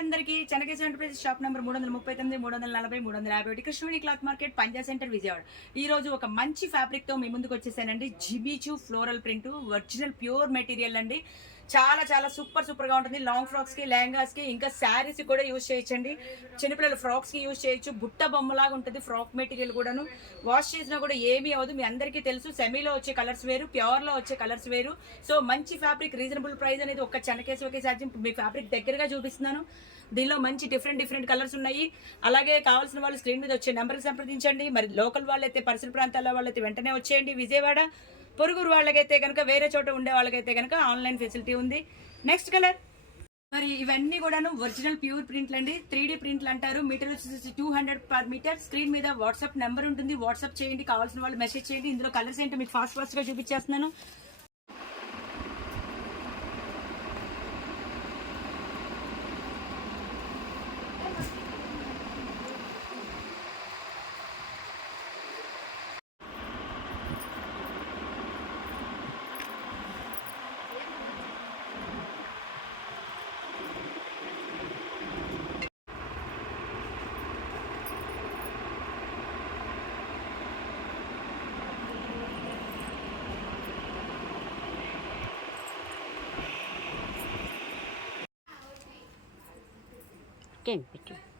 అందరికీ Chennakesh enterprises shop number 339 340 350 Krishnaveni cloth market Panja centre Vijayawada. ఈ రోజు ఒక మంచి ఫ్యాబ్రిక్ తో మీ ముందుకు వచ్చేసానండి. జిబిచు floral print original pure material అండి. చాలా చాలా సూపర్ గా ఉంటుంది. లాంగ్ ఫ్రాక్స్ కి, లెహంగాస్ కి, ఇంకా శారీస్ కూడా యూజ్ చేయొచ్చండి. చిన్నపిల్లల ఫ్రాక్స్ కి యూజ్ చేయొచ్చు. బుట్ట బొమ్మలాగా ఉంటుంది ఫ్రాక్ మెటీరియల్ కూడాను. వాష్ చేసినా కూడా ఏమీ అవ్వదు. మీ అందరికీ తెలుసు, సెమీలో వచ్చే కలర్స్ వేరు, ప్యూర్ లో వచ్చే కలర్స్ వేరు. సో మంచి ఫ్యాబ్రిక్, రీజనబుల్ ప్రైస్ అనేది ఒక్క చెన్నకేశ్ ఒకే సాధ్యం. మీ ఫ్యాబ్రిక్ దగ్గరగా చూపిస్తున్నాను. దీనిలో మంచి డిఫరెంట్ కలర్స్ ఉన్నాయి. అలాగే కావాల్సిన వాళ్ళు స్క్రీన్ మీద వచ్చే నెంబర్కి సంప్రదించండి. మరి లోకల్ వాళ్ళైతే, పరిసర ప్రాంతాల వాళ్ళైతే వెంటనే వచ్చేయండి విజయవాడ. పొరుగురు వాళ్ళకైతే కనుక, వేరే చోట ఉండే వాళ్ళకైతే కనుక ఆన్లైన్ ఫెసిలిటీ ఉంది. Next colour. మరి ఇవన్నీ కూడాను ఒరిజినల్ ప్యూర్ ప్రింట్లు అండి. 3D ప్రింట్లు అంటారు. మీటర్ వచ్చేసి 200 పర్ మీటర్. స్క్రీన్ మీద వాట్సాప్ నెంబర్ ఉంటుంది. వాట్సాప్ చేయండి, కావాల్సిన వాళ్ళు మెసేజ్ చేయండి. ఇందులో కలర్స్ ఏంటో మీకు ఫాస్ట్ గా చూపించేస్తున్నాను. Can be.